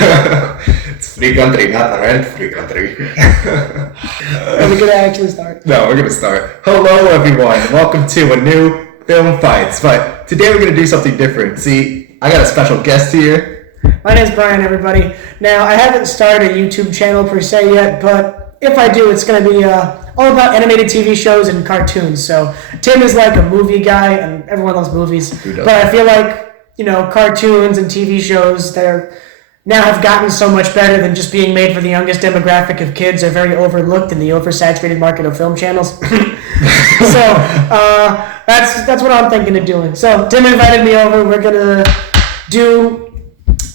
It's free country, not a rent-free country. Are we gonna actually start? No, we're gonna start. Hello, everyone. Welcome to a new Film Fights. But today we're gonna do something different. See, I got a special guest here. My name's Brian, everybody. Now, I haven't started a YouTube channel per se yet, but if I do, it's going to be all about animated TV shows and cartoons. So, Tim is like a movie guy, and everyone loves movies. But I feel like, cartoons and TV shows, they're now have gotten so much better than just being made for the youngest demographic of kids. They're very overlooked in the oversaturated market of film channels. So, that's what I'm thinking of doing. So, Tim invited me over. We're going to do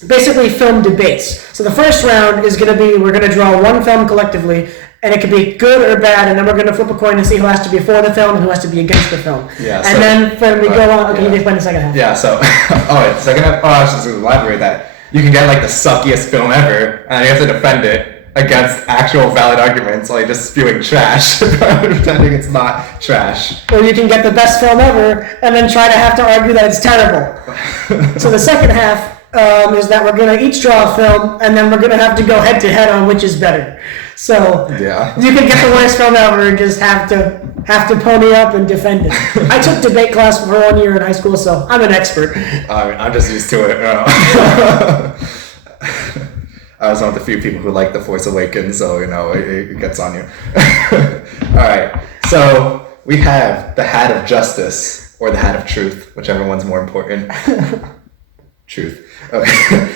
basically film debates. So the first round is going to be, we're going to draw one film collectively, and it could be good or bad, and then we're going to flip a coin to see who has to be for the film and who has to be against the film. Yeah, and then when we go on, okay, yeah. you explain the second half. Yeah, so, the second half, I was just going to elaborate that. You can get like the suckiest film ever, and you have to defend it against actual valid arguments, like just spewing trash, pretending it's not trash. Or you can get the best film ever, and then try to have to argue that it's terrible. So the second half is that we're going to each draw a film, and then we're going to have to go head-to-head on which is better. So yeah. You can get the worst film ever and just have to pony up and defend it. I took debate class for 1 year in high school, so I'm an expert. I'm just used to it. I was one of the few people who like The Force Awakens, so, it gets on you. Alright, so we have the Hat of Justice, or the Hat of Truth, whichever one's more important. Truth. Okay.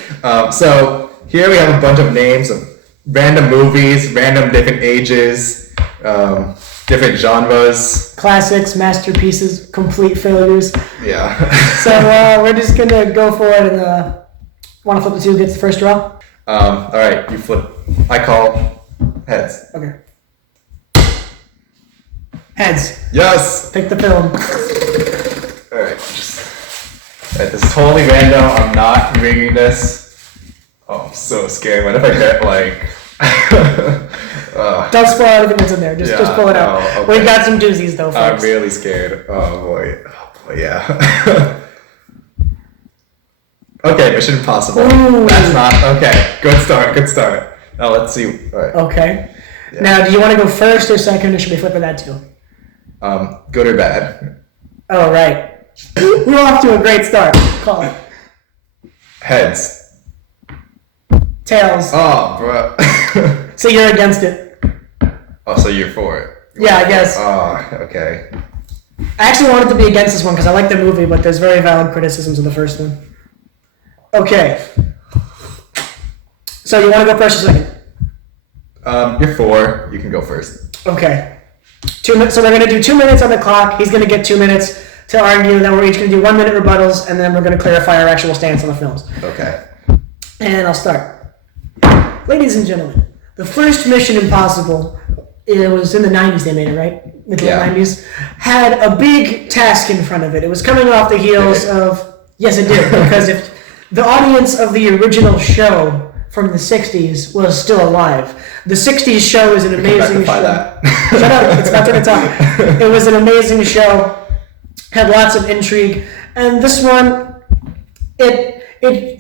So here we have a bunch of names of random movies, random different ages, different genres. Classics, masterpieces, complete failures. Yeah. So we're just going to go for it and want to flip the two, gets the first draw? Alright, you flip. I call heads. Okay. Heads. Yes! Pick the film. Alright, this is totally random. I'm not rigging this. Oh, I'm so scared. What if I get Don't spoil everything that's in there. Just pull it out. No, okay. We've got some doozies though, folks. I'm really scared. Oh boy, yeah. Okay, Mission Impossible. Ooh. That's not okay. Good start. Now let's see. All right. Okay. Yeah. Now, do you want to go first or second, or should we flip that too? Good or bad? Oh, right. We're off to a great start. Call it. Heads. Tails. Oh, bro. So you're against it. Oh, so you're for it. Yeah, I guess. Oh, okay. I actually wanted to be against this one because I like the movie, but there's very valid criticisms of the first one. Okay. So you want to go first or second? You're for. You can go first. Okay. 2 minutes. So we're going to do 2 minutes on the clock. He's going to get 2 minutes to argue. Then we're each going to do 1 minute rebuttals, and then we're going to clarify our actual stance on the films. Okay. And I'll start. Ladies and gentlemen, the first Mission Impossible, it was in the 90s they made it, right? Middle of the 90s. Had a big task in front of it. It was coming off the heels of... Yes, it did. Because if the audience of the original show from the 60s was still alive, the 60s show is an amazing show. That. Shut up, it's not going to talk. It was an amazing show. Had lots of intrigue. And this one, it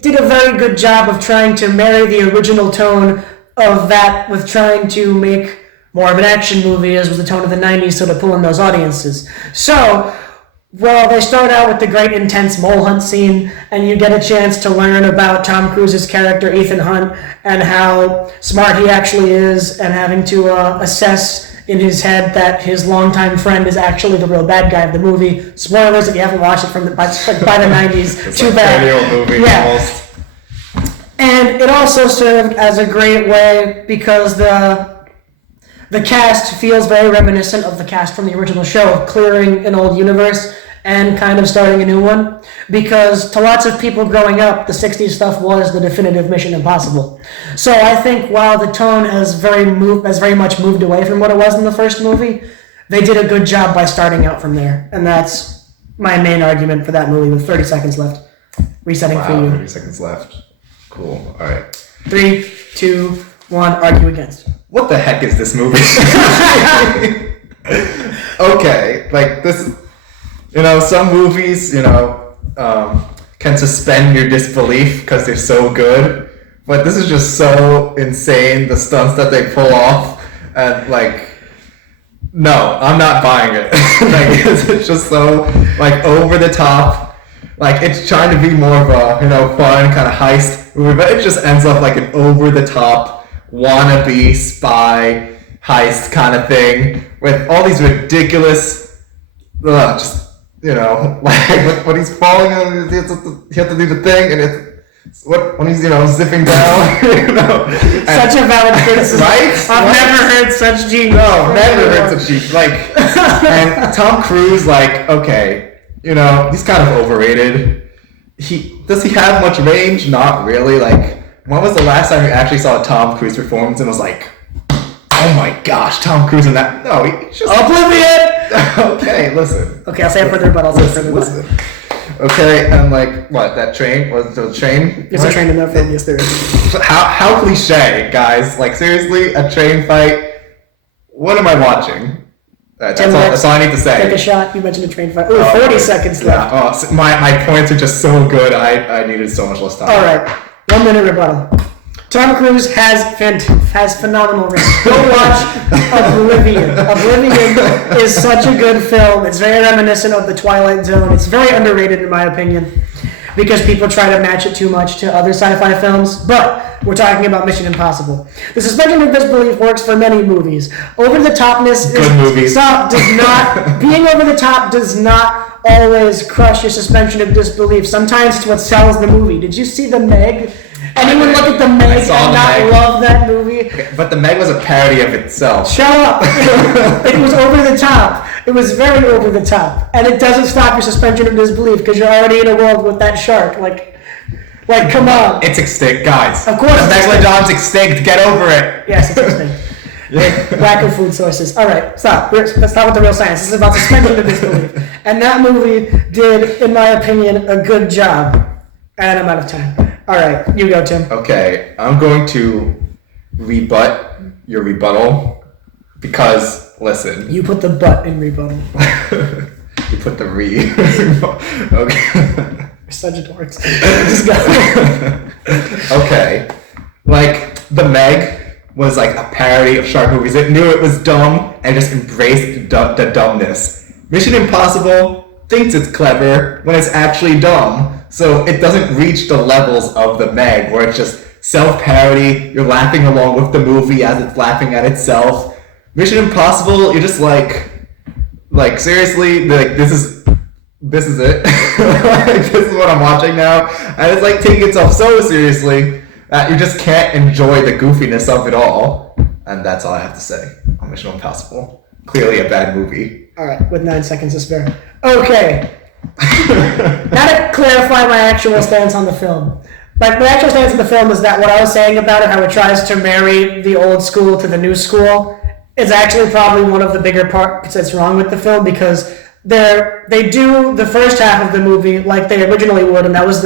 did a very good job of trying to marry the original tone of that with trying to make more of an action movie, as was the tone of the 90s, so to pull in those audiences. So, well, they start out with the great intense mole hunt scene, and you get a chance to learn about Tom Cruise's character, Ethan Hunt, and how smart he actually is, and having to assess in his head that his longtime friend is actually the real bad guy of the movie. Spoilers if you haven't watched it by the 90s. It's Too like bad. 30-year-old movie, almost. And it also served as a great way because the cast feels very reminiscent of the cast from the original show, of clearing an old universe and kind of starting a new one. Because to lots of people growing up, the 60s stuff was the definitive Mission Impossible. So I think while the tone has very much moved away from what it was in the first movie, they did a good job by starting out from there. And that's my main argument for that movie with 30 seconds left. Resetting for you. 30 seconds left. Cool. All right. 3, 2, 1, argue against. What the heck is this movie? Okay, like this, some movies, can suspend your disbelief because they're so good. but this is just so insane, the stunts that they pull off, and like, no, I'm not buying it. Like, it's just so like over the top. Like, it's trying to be more of a, you know, fun kind of heist movie, but it just ends up like an over the top wannabe spy heist kind of thing with all these ridiculous, just, you know, like when he's falling, he has to do the thing, and it's when he's, you know, zipping down, you know. Such a valid criticism. Right? I've never heard such genius. No, never heard such genius. Like, and Tom Cruise, like, okay, you know, he's kind of overrated. Does he have much range? Not really. Like, when was the last time you actually saw a Tom Cruise performance and was like, oh my gosh, Tom Cruise in that? No, he's just Oblivion! Okay, listen. Okay, I'll say it for the rebuttal. Listen. Okay, and like, what, that train? Was it a train? There's a train in that film, yes there is. How cliche, guys. Like, seriously, a train fight? What am I watching? That's all I need to say. Take a shot. You mentioned a train fight. Ooh, 40 seconds left. Yeah. Oh, so my points are just so good. I needed so much less time. All right. 1 minute rebuttal. Tom Cruise has phenomenal range. Go watch Oblivion. Oblivion is such a good film. It's very reminiscent of The Twilight Zone. It's very underrated in my opinion because people try to match it too much to other sci-fi films. But we're talking about Mission Impossible. The suspension of disbelief works for many movies. Over the topness being over the top does not always crush your suspension of disbelief. Sometimes it's what sells the movie. Did you see The Meg? Anyone look at The Meg and not love that movie? Okay, but The Meg was a parody of itself. Shut up! It was over the top. It was very over the top. And it doesn't stop your suspension of disbelief because you're already in a world with that shark. Like, come on. It's extinct, guys. Of course. The Megalodon's extinct. Get over it. Yes, it's extinct. Lack of food sources. All right, stop. Let's stop with the real science. This is about suspension of disbelief. And that movie did, in my opinion, a good job. And I'm out of time. All right, you go, Tim. Okay, I'm going to rebut your rebuttal because, listen. You put the butt in rebuttal. You put the Okay. You're such a dork. Just go. Okay, like, The Meg was like a parody of shark movies. It knew it was dumb and just embraced the dumbness. Mission Impossible thinks it's clever when it's actually dumb. So it doesn't reach the levels of The Meg, where it's just self-parody, you're laughing along with the movie as it's laughing at itself. Mission Impossible, you're just like seriously, like this is it. Like, this is what I'm watching now. And it's like taking itself so seriously that you just can't enjoy the goofiness of it all. And that's all I have to say on Mission Impossible. Clearly a bad movie. Alright, with 9 seconds to spare. Okay. Now to clarify my actual stance on the film. Like, my actual stance on the film is that what I was saying about it, how it tries to marry the old school to the new school, is actually probably one of the bigger parts that's wrong with the film, because they do the first half of the movie like they originally would, and that was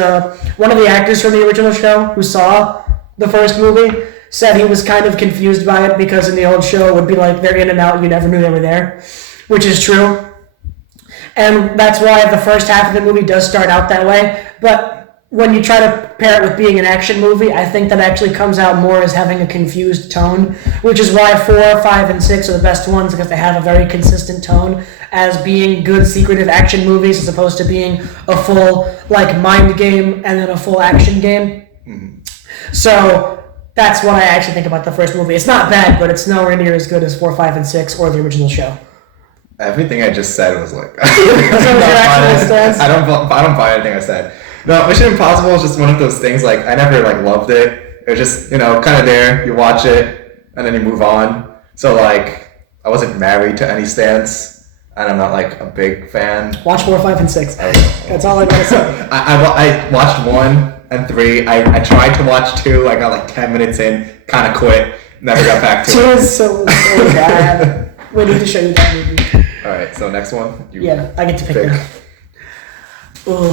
one of the actors from the original show who saw the first movie said he was kind of confused by it because in the old show it would be like they're in and out, you never knew they were there, which is true. And that's why the first half of the movie does start out that way. But when you try to pair it with being an action movie, I think that actually comes out more as having a confused tone, which is why 4, 5, and 6 are the best ones, because they have a very consistent tone as being good secretive action movies as opposed to being a full like mind game and then a full action game. Mm-hmm. So that's what I actually think about the first movie. It's not bad, but it's nowhere near as good as 4, 5, and 6 or the original show. Everything I just said was like I don't buy anything I said. No, Mission Impossible is just one of those things, like, I never like loved it. It was just, you know, kind of there, you watch it and then you move on. So like I wasn't married to any stance and I'm not like a big fan. Watch 4, 5, and 6. That's all I gotta say. I watched 1 and 3. I tried to watch 2. I got like 10 minutes in, kind of quit, never got back to 2 is so bad. We need to show you that movie. All right, so next one. Yeah, I get to pick now. Oh,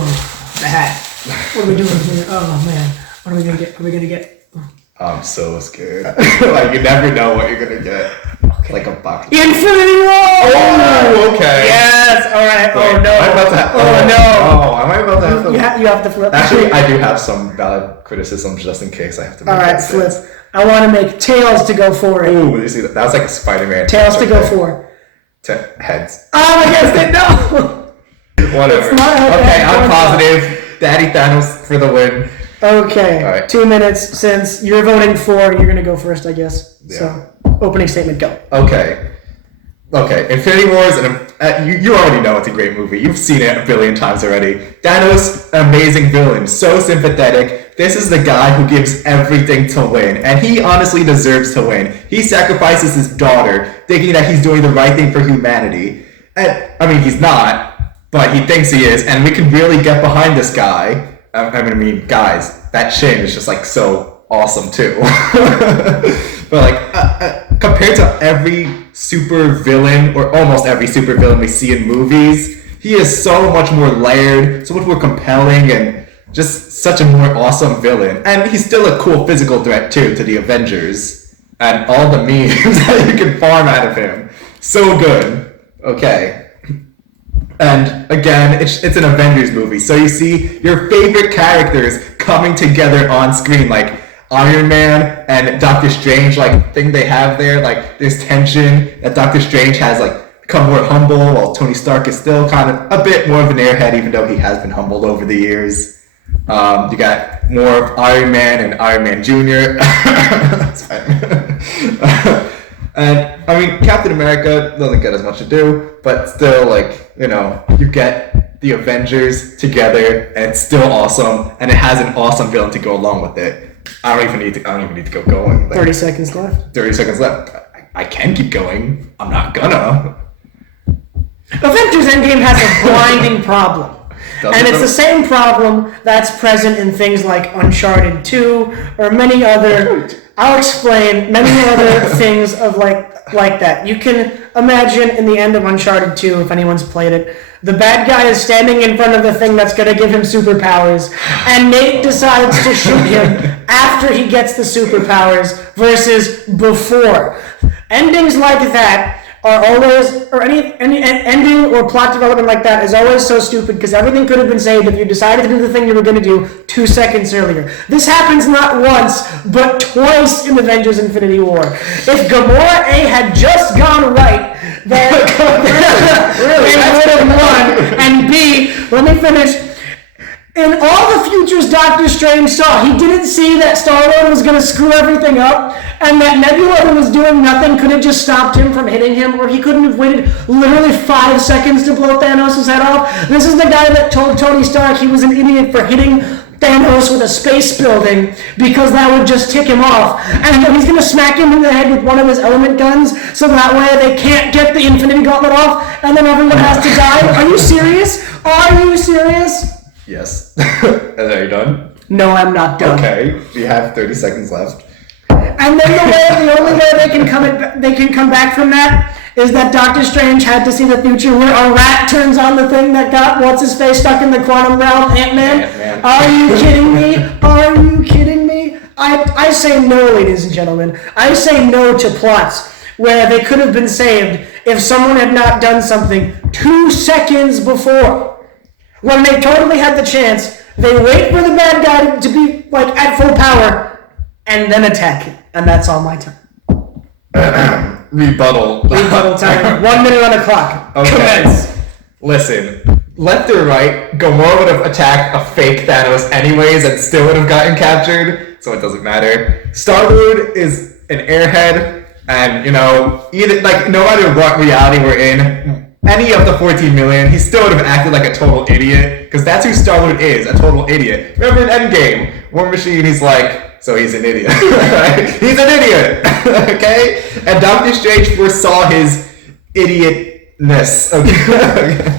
the hat. What are we doing here? Oh man, what are we gonna get? Are we gonna get? I'm so scared. Like, you never know what you're gonna get. Like a box. Infinity War! Oh, okay. Yes! Alright, Wait, oh no. Am I about to have, no. Oh, am I about to have to... You have to flip. Actually, I do have some valid criticism just in case I have to make Alright, flip. I want to make Tails to go for it. Ooh, you see that? That was like a Spider-Man. Tails to go for. Heads. Oh, I guess they no! Whatever. Okay, I'm positive. Daddy Thanos for the win. Okay. All right. 2 minutes. Since you're voting for, you're going to go first, I guess. Yeah. So, opening statement, go. Okay. Infinity Wars, and you already know it's a great movie. You've seen it a billion times already. Thanos, amazing villain, so sympathetic. This is the guy who gives everything to win, and he honestly deserves to win. He sacrifices his daughter, thinking that he's doing the right thing for humanity. And, I mean, he's not, but he thinks he is, and we can really get behind this guy. I mean, guys, that chin is just like so awesome too. But like, compared to every super villain, or almost every super villain we see in movies, he is so much more layered, so much more compelling, and just such a more awesome villain. And he's still a cool physical threat too to the Avengers, and all the memes that you can farm out of him. So good. Okay. And again, it's an Avengers movie, so you see your favorite characters coming together on screen, like Iron Man and Doctor Strange, like thing they have there, like there's tension that Doctor Strange has like become more humble, while Tony Stark is still kind of a bit more of an airhead, even though he has been humbled over the years. You got more of Iron Man and Iron Man Jr. And I mean, Captain America doesn't get as much to do, but still, like, you know, you get the Avengers together, and it's still awesome, and it has an awesome villain to go along with it. I don't even need to go going. Like, 30 seconds left. 30 seconds left. I can keep going. I'm not gonna. Avengers Endgame has a blinding problem. And it's the same problem that's present in things like Uncharted 2 or many other, I'll explain, many other things of like that. You can imagine in the end of Uncharted 2, if anyone's played it, the bad guy is standing in front of the thing that's going to give him superpowers, and Nate decides to shoot him after he gets the superpowers versus before. Endings like that are always, or any ending or plot development like that is always so stupid, because everything could have been saved if you decided to do the thing you were going to do 2 seconds earlier. This happens not once, but twice in Avengers Infinity War. If Gamora A had just gone right, then really? They would have won. And B, let me finish. In all the futures Doctor Strange saw, he didn't see that Star-Lord was going to screw everything up, and that Nebula, who was doing nothing, could have just stopped him from hitting him, or he couldn't have waited literally 5 seconds to blow Thanos' head off. This is the guy that told Tony Stark he was an idiot for hitting Thanos with a space building, because that would just tick him off. And then he's going to smack him in the head with one of his element guns, so that way they can't get the Infinity Gauntlet off, and then everyone has to die. Are you serious? Are you serious? Yes. Are you done? No, I'm not done. Okay, we have 30 seconds left. And then the only way they can come back from that is that Doctor Strange had to see the future where a rat turns on the thing that got what's-his-face stuck in the quantum realm, Ant-Man. Are you kidding me? Are you kidding me? I say no, ladies and gentlemen. I say no to plots where they could have been saved if someone had not done something 2 seconds before. When they totally had the chance, they wait for the bad guy to be like at full power and then attack. And that's all my time. Rebuttal time. 1 minute on the clock. Okay. Commence. Listen, left or right, Gamora would have attacked a fake Thanos anyways and still would have gotten captured, so it doesn't matter. Star-Lord is an airhead, and, you know, either, like, no matter what reality we're in, any of the 14 million, he still would have acted like a total idiot, because that's who Star-Lord is, a total idiot. Remember in Endgame, War Machine, he's like, so he's an idiot. Right? He's an idiot! Okay? And Doctor Strange foresaw his idiotness. Okay?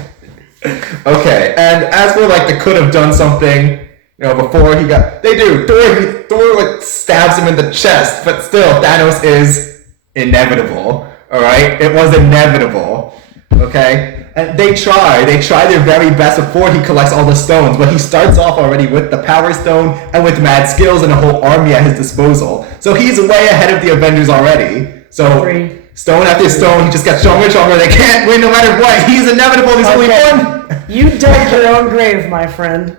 Okay, and as for like the could have done something, you know, before he got, they do. Thor like stabs him in the chest, but still, Thanos is inevitable. All right, it was inevitable. Okay, and they try their very best before he collects all the stones, but he starts off already with the Power Stone and with mad skills and a whole army at his disposal. So he's way ahead of the Avengers already. So 3, Stone after stone, he just gets stronger and stronger. They can't win no matter what. He's inevitable. He's only one. You dug your own grave, my friend.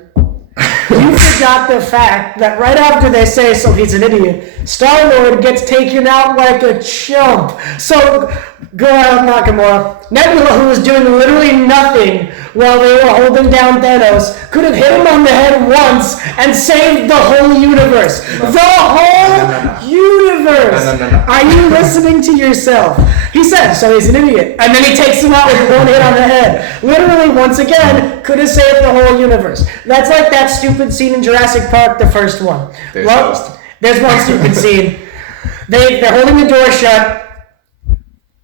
You forgot the fact that right after they say so he's an idiot, Star-Lord gets taken out like a chump. So, go out, Nakamura. Nebula, who was doing literally nothing while they were holding down Thanos, could have hit him on the head once and saved the whole universe. No. The whole universe! No. Are you listening to yourself? He said, so he's an idiot. And then he takes him out with one hit on the head. Literally, once again, could have saved the whole universe. That's like that stupid scene in Jurassic Park, the first one. There's one stupid scene. They're holding the door shut.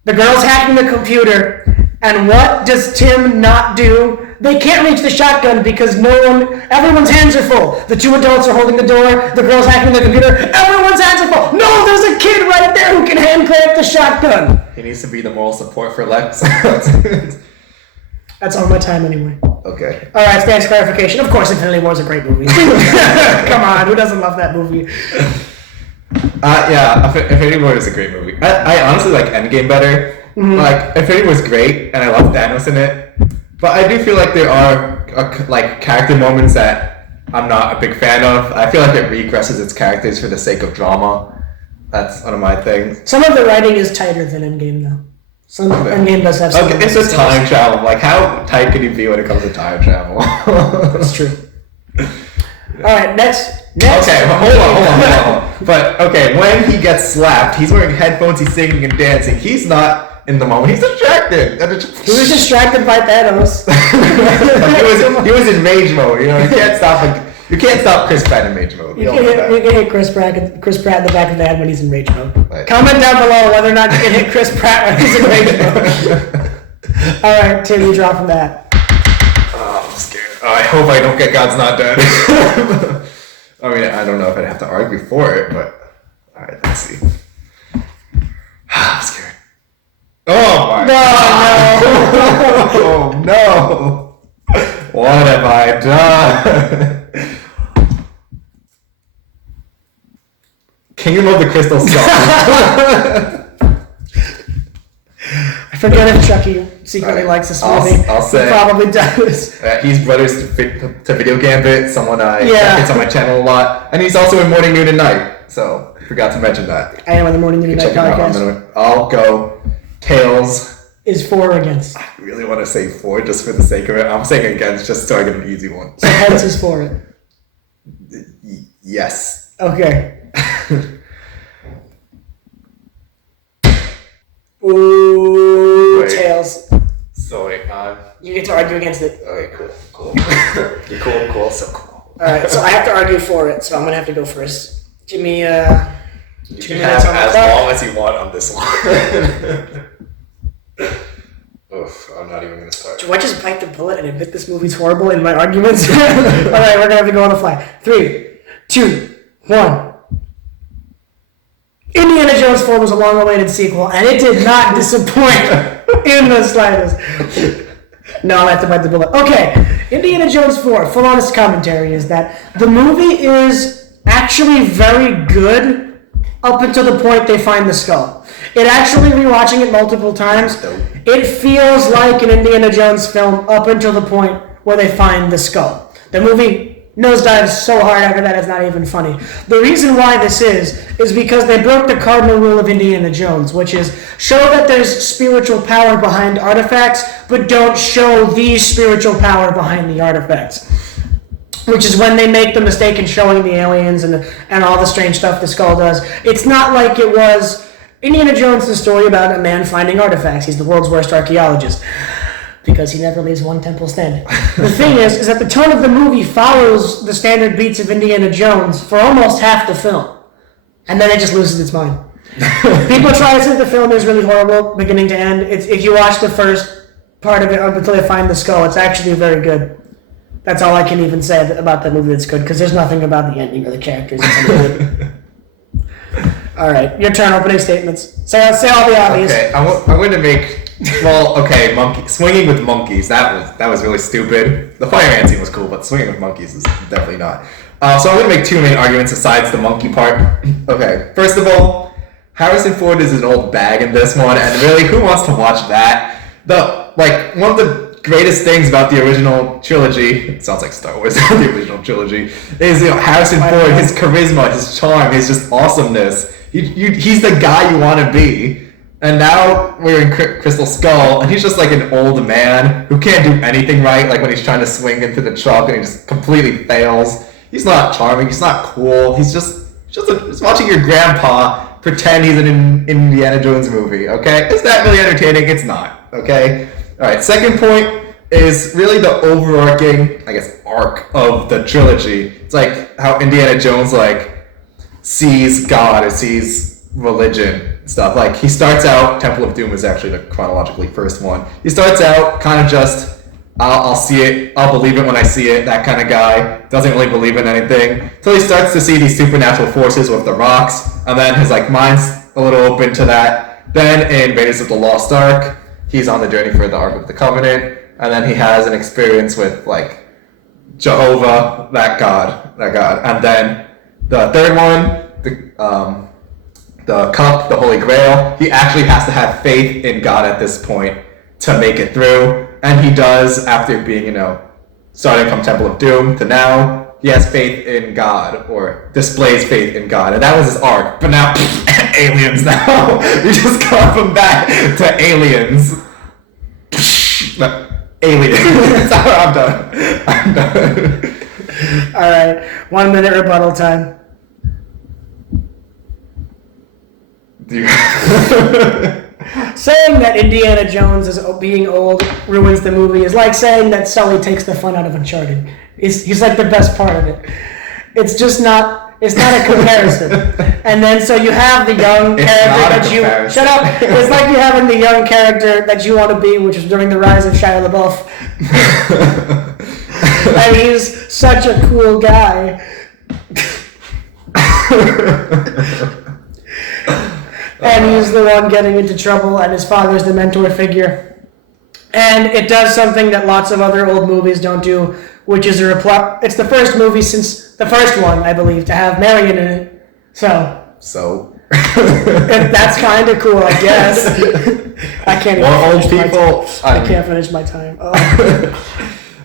The girl's hacking the computer. And what does Tim not do? They can't reach the shotgun because everyone's hands are full. The two adults are holding the door. The girl's hacking the computer. Everyone's hands are full. No, there's a kid right there who can hand clamp the shotgun. He needs to be the moral support for Lex. That's all my time anyway. Okay. All right, stands clarification. Of course, Infinity War is a great movie. Come on, who doesn't love that movie? Yeah, Infinity War is a great movie. I honestly like Endgame better. Mm-hmm. Like, Infinity War is great, and I love Thanos in it. But I do feel like there are character moments that I'm not a big fan of. I feel like it regresses its characters for the sake of drama. That's one of my things. Some of the writing is tighter than Endgame, though. Endgame does have some. Okay, it's a time travel. Like, how tight can you be when it comes to time travel? That's true. All right, next. Okay, hold on. But, okay, when he gets slapped, he's wearing headphones, he's singing and dancing. He's not in the moment. He's distracted. He was distracted by Thanos. He was in rage mode. You know, you can't stop Chris Pratt in rage mode. You can hit Chris Pratt in the back of the head when he's in rage mode. Right. Comment down below whether or not you can hit Chris Pratt when he's in rage mode. All right, Tim, you draw from that. Oh, I'm scared. I hope I don't get God's Not Dead. I mean, I don't know if I'd have to argue for it, but all right, let's see. I'm scared. Oh my God. Oh no. What have I done? Kingdom of the Crystal Skull. I forget if Chucky secretly likes this movie. I'll say. He probably does. He's brothers to Video Gambit, someone gets on my channel a lot. And he's also in Morning, Noon, and Night. So, I forgot to mention that. I am on the Morning, Noon, and Night podcast. I'll go Tails. Is 4 against. I really want to say 4 just for the sake of it. I'm saying against just so I get an easy one. So heads is for it. Yes. Okay. Ooh, wait. Tails. So wait, you get to argue against it. Okay, cool. You're cool, so cool. Alright, so I have to argue for it, so I'm gonna have to go first. Give me, you can have as long as you want on this one. Oof, I'm not even gonna start. Do I just bite the bullet and admit this movie's horrible in my arguments? Alright, we're gonna have to go on the fly. 3, 2, 1. Indiana Jones 4 was a long-awaited sequel, and it did not disappoint in the slightest. No, I have to bite the bullet. Okay, Indiana Jones 4, full honest commentary is that the movie is actually very good up until the point they find the skull. It actually, rewatching it multiple times, it feels like an Indiana Jones film up until the point where they find the skull. The movie nosedives so hard after that it's not even funny. The reason why this is because they broke the cardinal rule of Indiana Jones, which is show that there's spiritual power behind artifacts, but don't show the spiritual power behind the artifacts. Which is when they make the mistake in showing the aliens and all the strange stuff the skull does. It's not like it was Indiana Jones, the story about a man finding artifacts. He's the world's worst archaeologist. Because he never leaves one temple standing. The thing is that the tone of the movie follows the standard beats of Indiana Jones for almost half the film. And then it just loses its mind. People try to say the film is really horrible, beginning to end. If you watch the first part of it up until they find the skull, it's actually very good. That's all I can even say about that movie that's good, because there's nothing about the ending or the characters. All right, your turn. Opening statements. Say all the obvious. Okay, I'm going to make. Well, okay, swinging with monkeys. That was really stupid. The fire ant scene was cool, but swinging with monkeys is definitely not. So I'm going to make two main arguments besides the monkey part. Okay, first of all, Harrison Ford is an old bag in this one, and really, who wants to watch that? One of the greatest things about the original trilogy, it sounds like Star Wars, the original trilogy, is Harrison Ford, his charisma, his charm, his just awesomeness. He's the guy you want to be. And now we're in Crystal Skull, and he's just like an old man who can't do anything right, like when he's trying to swing into the truck and he just completely fails. He's not charming, he's not cool, he's just watching your grandpa pretend he's in an Indiana Jones movie, okay? Is that really entertaining? It's not, okay? Alright, second point is really the overarching, I guess, arc of the trilogy. It's like how Indiana Jones, like, sees God or sees religion and stuff. Like, he starts out, Temple of Doom is actually the chronologically first one. He starts out kind of just, I'll see it, I'll believe it when I see it, that kind of guy. Doesn't really believe in anything. Until he starts to see these supernatural forces with the rocks, and then his like mind's a little open to that. Then in Raiders of the Lost Ark, he's on the journey for the Ark of the Covenant, and then he has an experience with like Jehovah, that god. And then the third one, the cup, the Holy Grail, he actually has to have faith in God at this point to make it through. And he does after being, starting from Temple of Doom to now, he has faith in God, or displays faith in God. And that was his arc. But now, aliens now. We just got from that to aliens. Aliens. I'm done. Alright, 1 minute rebuttal time. Saying that Indiana Jones is being old ruins the movie is like saying that Sully takes the fun out of Uncharted. He's like the best part of it. It's just not. It's not a comparison. And then so you have the young character that you shut up. It's like you having the young character that you want to be, which is during the rise of Shia LaBeouf. And he's such a cool guy. And he's the one getting into trouble, and his father's the mentor figure. And it does something that lots of other old movies don't do, which is it's the first movie since the first one, I believe, to have Marion in it. So that's kind of cool, I guess. I can't even finish my time. I can't finish my time.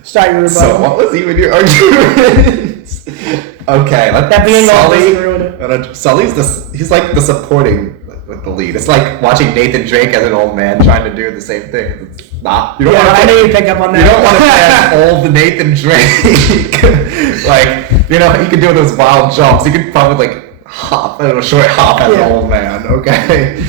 Start your rebuttal. So what was even your argument? Okay, that being all doesn't ruin it. Sully's he's like the supporting with the lead. It's like watching Nathan Drake as an old man trying to do the same thing. It's not. I know you pick up on that. You don't want to play as old Nathan Drake. He could do those wild jumps. He could probably hop, short hop as an old man. Okay.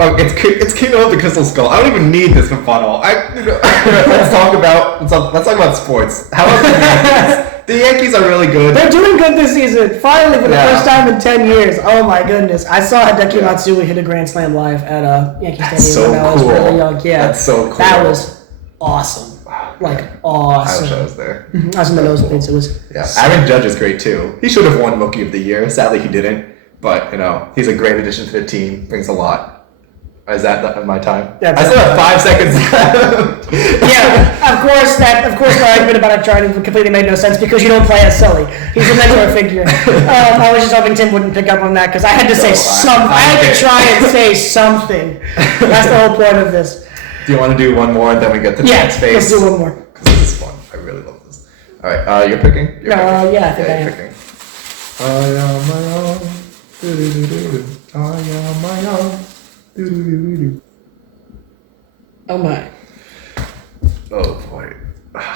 It's King of the Crystal Skull. I don't even need this rebuttal. Let's talk about sports. How about the Yankees? The Yankees are really good. They're doing good this season. Finally, for the first time in 10 years. Oh my goodness! I saw Hideki Matsui hit a grand slam live at Yankee Stadium when I was really young. Yeah, that's so cool. That was awesome. Awesome. I wish I was there. I was in the nosebleeds. It was. Yeah, Aaron Judge is great too. He should have won Rookie of the Year. Sadly, he didn't. But he's a great addition to the team. Brings a lot. Is that my time? I still have 5 seconds left. Yeah, of course the argument about Uncharted completely made no sense because you don't play as Sully. He's a mentor figure. I was just hoping Tim wouldn't pick up on that because I had to say something. I had to try and say something. That's the whole point of this. Do you want to do one more and then we get to the next phase? Let's do one more. Because this is fun. I really love this. All right, you're picking? Yeah, I think I am. Picking. I am my own. I am my own. Oh my. Oh boy.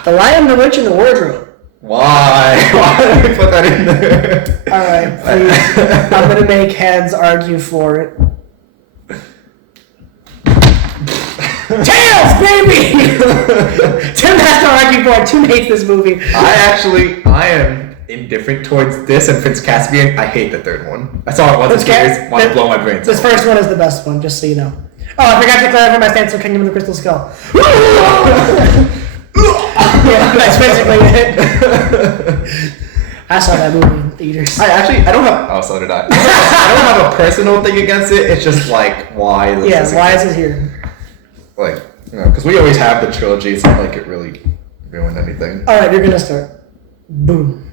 The Lion, the Witch, and the Wardrobe. Why? Why did we put that in there? Alright, please. I'm gonna make heads argue for it. Tails, baby! Tim has to argue for it. Tim hates this movie. I am indifferent towards this and Prince Caspian. I hate the third one. I saw it once in series. Want to blow my brains. This first one is the best one, just so you know. Oh, I forgot to clarify my stance on Kingdom of the Crystal Skull. Yeah, that's basically it. I saw that movie in theaters. I don't have. Oh, so did I. I don't have a personal thing against it. It's just like why. Why is it here? Because we always have the trilogy. It's not like it really ruined anything. All right, you're gonna start. Boom.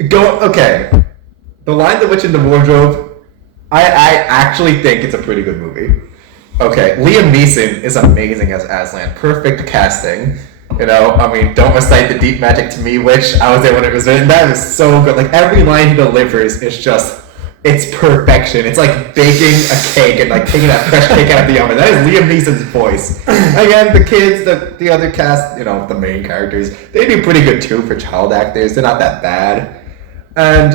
Okay. The Lion, the Witch, and the Wardrobe. I actually think it's a pretty good movie. Okay, Liam Neeson is amazing as Aslan. Perfect casting. You know, I mean, don't recite the deep magic to me, which I was there when it was written. That is so good. Like, every line he delivers is just, it's perfection. It's like baking a cake and like taking that fresh cake out of the oven. That is Liam Neeson's voice. Again, the kids, the other cast, you know, the main characters, they do pretty good too for child actors. They're not that bad. And,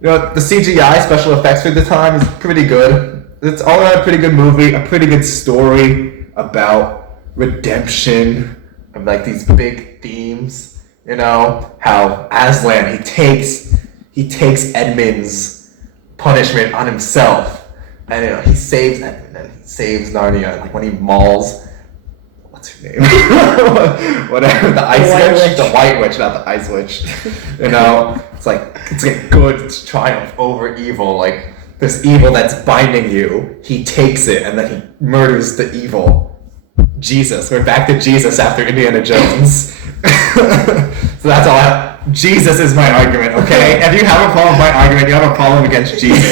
you know, the CGI special effects for the time is pretty good. It's all around a pretty good movie, a pretty good story about redemption, of like these big themes, you know, how Aslan, he takes Edmund's punishment on himself, and you know, he saves Edmund and he saves Narnia, like when he mauls, what's her name? Whatever, the White Witch, not the Ice Witch. You know, it's like a good triumph over evil, like this evil that's binding you, he takes it and then he murders the evil. Jesus. We're back to Jesus after Indiana Jones. So that's all Jesus is my argument, okay? If you have a problem with my argument, you have a problem against Jesus.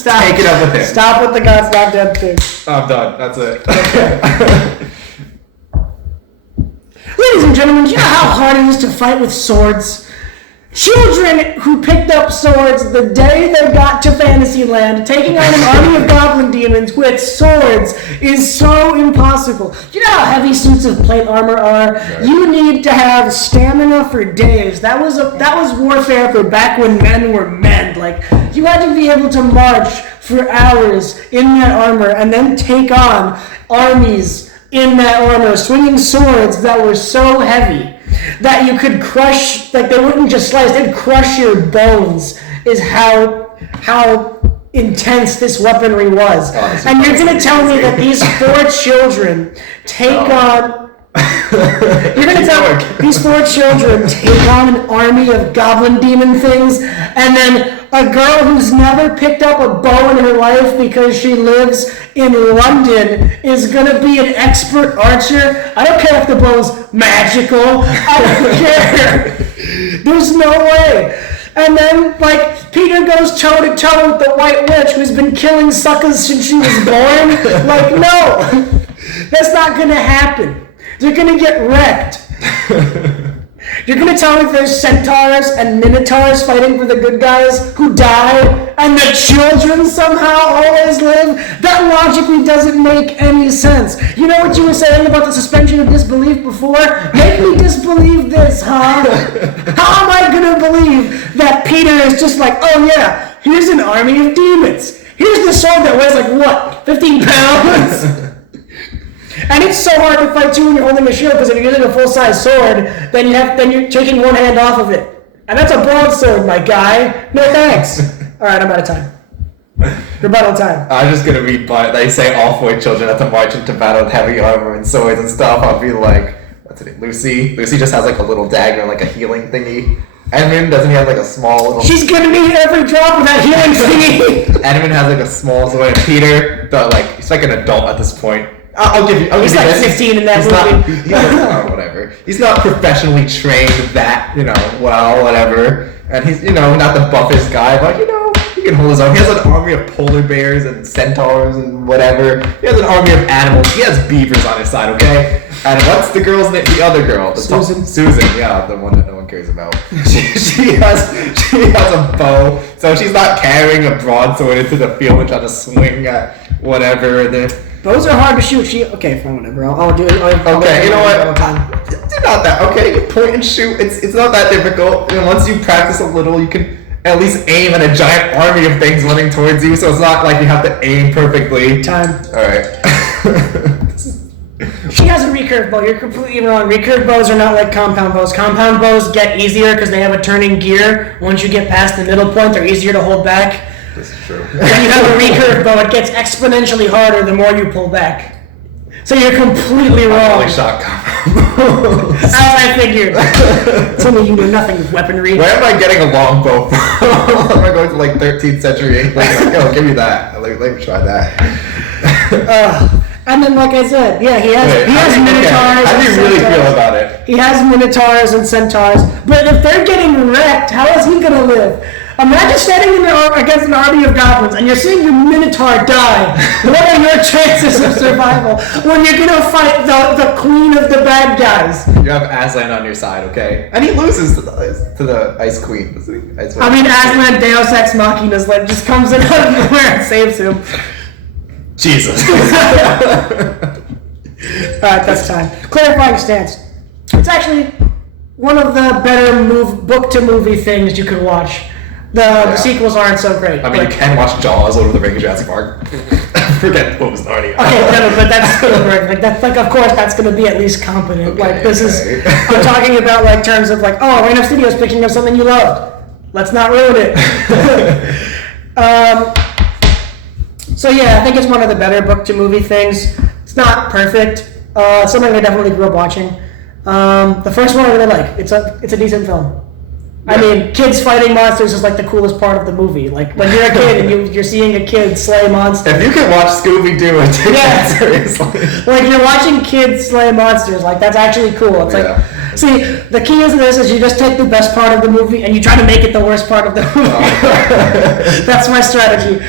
So Stop. Take it up with him. Stop with the God's not dead thing. I'm done. That's it. Okay. Ladies and gentlemen, do you know how hard it is to fight with swords? Children who picked up swords the day they got to Fantasyland, taking on an army of goblin demons with swords is so impossible. Do you know how heavy suits of plate armor are? Right. You need to have stamina for days. That was warfare for back when men were men. Like, you had to be able to march for hours in that armor and then take on armies in that armor, swinging swords that were so heavy that you could crush, like they wouldn't just slice, they'd crush your bones, is how intense this weaponry was. Oh, and you're going to tell me that these 4 children take on... You're going to tell me these 4 children take on an army of goblin demon things, and then a girl who's never picked up a bow in her life because she lives in London is going to be an expert archer? I don't care if the bow's magical. I don't care. There's no way. And then, like, Peter goes toe-to-toe with the White Witch who's been killing suckers since she was born. Like, no. That's not going to happen. They're going to get wrecked. You're going to tell me there's centaurs and minotaurs fighting for the good guys who die, and the children somehow always live? That logically doesn't make any sense. You know what you were saying about the suspension of disbelief before? Make me disbelieve this, huh? How am I going to believe that Peter is just like, oh yeah, here's an army of demons. Here's the sword that weighs like, what, 15 pounds? And it's so hard to fight too when you're holding a shield, because if you're using a full-size sword, then you're taking one hand off of it. And that's a broadsword, my guy. No thanks. Alright, I'm out of time. Rebuttal time. I'm just gonna be, but they say all 4 children have to march into battle with heavy armor and swords and stuff. I'll be like, what's it? Lucy just has like a little dagger and like a healing thingy. Edmund, doesn't he have like a small little... She's gonna need every drop of that healing thingy! Edmund has like a small sword, and Peter, he's like an adult at this point. I'll give you. He's like 15 in that movie. Whatever. He's not professionally trained that, well, whatever. And he's, not the buffest guy, but, he can hold his own. He has an army of polar bears and centaurs and whatever. He has an army of animals. He has beavers on his side, okay? And what's the girl's name? The other girl. Susan. Susan, yeah, the one that no one cares about. She has a bow, so she's not carrying a broadsword into the field and trying to swing at whatever. Bows are hard to shoot. Okay, fine, whatever. I'll do it. Okay, you know what? It's not that. Okay, you point and shoot. It's not that difficult. Once you practice a little, you can at least aim at a giant army of things running towards you. So it's not like you have to aim perfectly. Time. All right. She has a recurve bow. You're completely wrong. Recurve bows are not like compound bows. Compound bows get easier because they have a turning gear. Once you get past the middle point, they're easier to hold back. This is true. When you have a recurve bow, it gets exponentially harder the more you pull back. So you're completely wrong. I only shot compound. As I figured. Tell me you know nothing of weaponry. Where am I getting a long bow from? Am I going to like 13th century England? Like, give me that. Let me try that. And then, like I said, yeah, he has minotaurs. How do you really feel about it? He has minotaurs and centaurs, but if they're getting wrecked, how is he gonna live? Imagine standing against an army of goblins and you're seeing your Minotaur die. What are your chances of survival when you're gonna fight the queen of the bad guys? You have Aslan on your side, okay? And he loses to the Ice Queen. I mean, Aslan Deus Ex Machina just comes in out of nowhere and saves him. Jesus. Alright, that's time. Clarifying stance. It's actually one of the better book-to-movie things you could watch. The sequels aren't so great. I mean, you can watch Jaws, Lord of the Rings, Jurassic Park. Forget what was already. Okay, no, but that's still great. Of course, that's going to be at least competent. Okay, is. I'm talking about terms of Random Studios picking up something you loved. Let's not ruin it. So yeah, I think it's one of the better book-to-movie things. It's not perfect. Something I definitely grew up watching. The first one I really like. It's a decent film. I mean, kids fighting monsters is the coolest part of the movie. When you're a kid and you're seeing a kid slay monsters. If you can watch Scooby-Doo and take that seriously. You're watching kids slay monsters. That's actually cool. It's see, the key is this is you just take the best part of the movie and you try to make it the worst part of the movie. That's my strategy.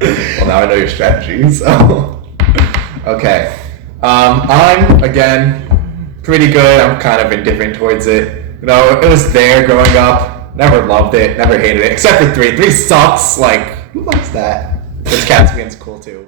Well, now I know your strategy, so. Okay. I'm, again, pretty good. I'm kind of indifferent towards it. It was there growing up. Never loved it. Never hated it. Except for 3. 3 sucks. Who likes that? This Caspian's cool too.